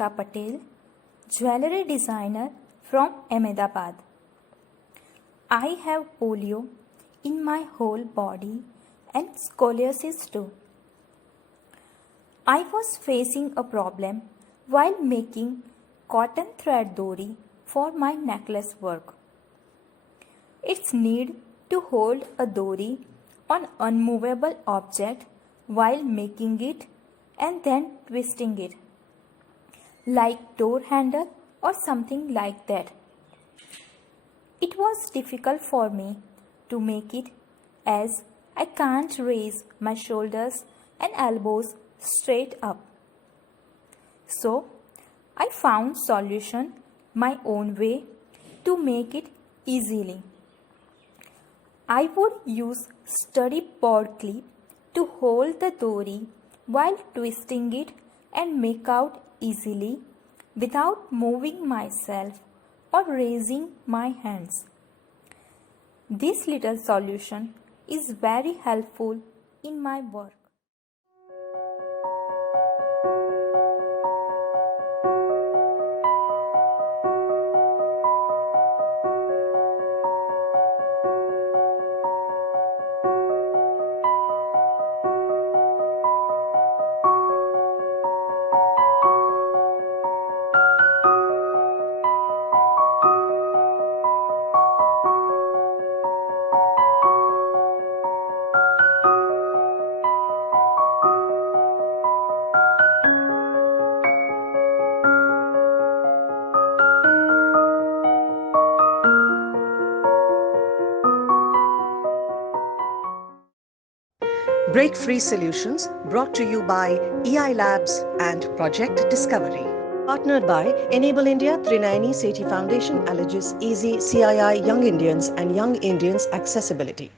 Priyanka Patel, jewelry designer from Ahmedabad. I have polio in my whole body and scoliosis too. I was facing a problem while making cotton thread dori for my necklace work. Its need to hold a dori on unmovable object while making it and then twisting it, like door handle or something like that. It was difficult for me to make it as I can't raise my shoulders and elbows straight up. So I found solution my own way to make it easily. I would use sturdy board clip to hold the dori while twisting it and make out easily without moving myself or raising my hands. This little solution is very helpful in my work. Break Free Solutions brought to you by EI Labs and Project Discovery. Partnered by Enable India, Trinayani Sethi Foundation, Allergis Easy, CII Young Indians and Young Indians Accessibility.